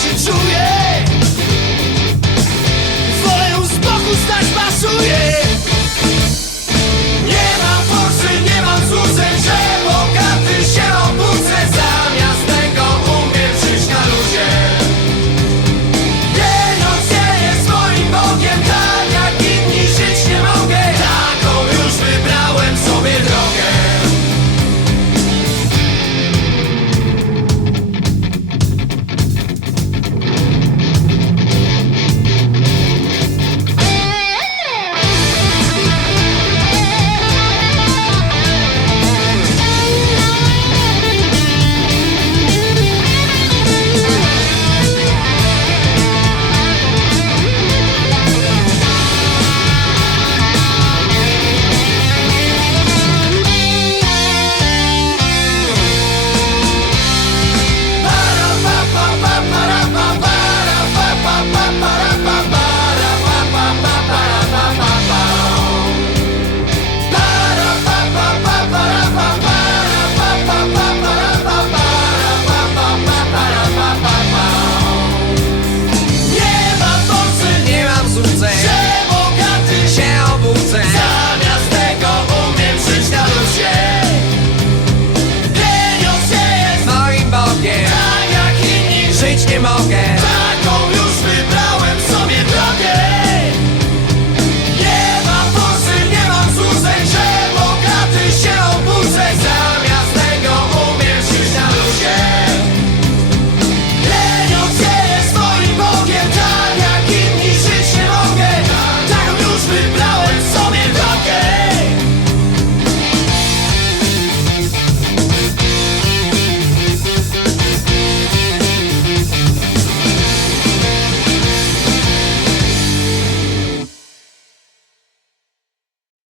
się czuję. Morgan.